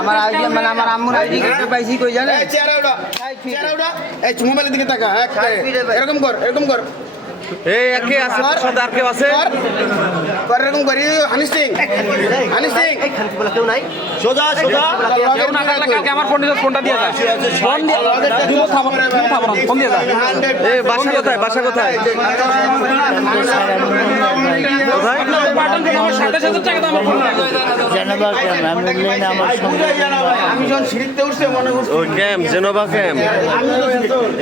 আমার আইডি মানে আমার আম্মুর আইডি কার্ড পাইছি কই জানেন? এই চেহারা ওটা, চেহারা ওটা, এই মোবাইলের দিকে তাকা, এরকম কর, এরকম কর। এই একে আছে তোর সাথে আর কেউ আছে? কর এরকম করি, হানি সিং, হানি সিং। সোজা সোজা। কেউ না থাকলে কালকে আমার ফোনটা দিয়ে যায়। ফোন দিয়ে দিব, থামো না, ফোন দিয়ে যায়। এই বাসা কোথায়? বাসা কোথায়? কোথায়? পাঠান করে আমার 27,000 টাকা তো আমার ফোন লাগে। আমি যখন সিঁড়িতে উঠছে মনে করছি ওই ক্যাম্প জেনোভা ক্যাম্প,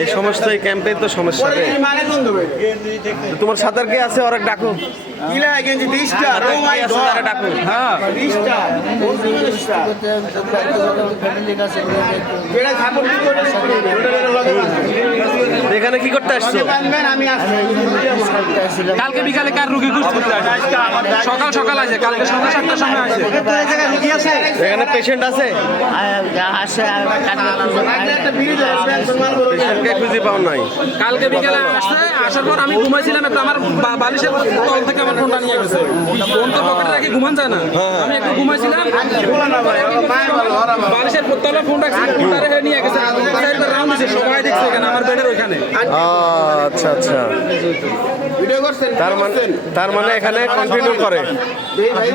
এই সমস্ত এই ক্যাম্পে তো সমস্যা রে। মানে কোন দেবে? তো তোমার সাথে আর কে আছে? ওরা ডাকো। কিলা গেঞ্জি 30টা, ও মাই কে আছে গড, তারা ডাকো। হ্যাঁ 30টা, 30টা। যেটা সাপোর্ট কি করে এখানে কি করতে আসছো? বানবেন আমি আসছি। কালকে বিকালে কার রুগী খুঁজতে সকাল সকাল আছে, কালকে সন্ধ্যা 7টার সময় আসে। এখানে পেশেন্ট আছে? একটা বিড়ি ধরবেন তোমার বড় পেশেন্টকে খুঁজে পাও নাই? কালকে বিকেলে আসছে, আসার পর আমি ঘুমাইছিলাম, একটু আমার বালিশের তল থেকে আমার ফোনটা নিয়ে গেছে। ফোন তো পকেটে রাখি ঘুমান যায় না, আমি একটু ঘুমাইছিলাম, বালিশের তলে ফোন রাখছি, ফোনটা রেখে নিয়ে গেছে। রাউন্ড দিছে, সবাই দেখছে এখানে আমার বেডের ওইখানে। আচ্ছা আচ্ছা, ভিডিও করছেন? তার মানে এখানে কন্টিনিউ করে। ভাই ভাই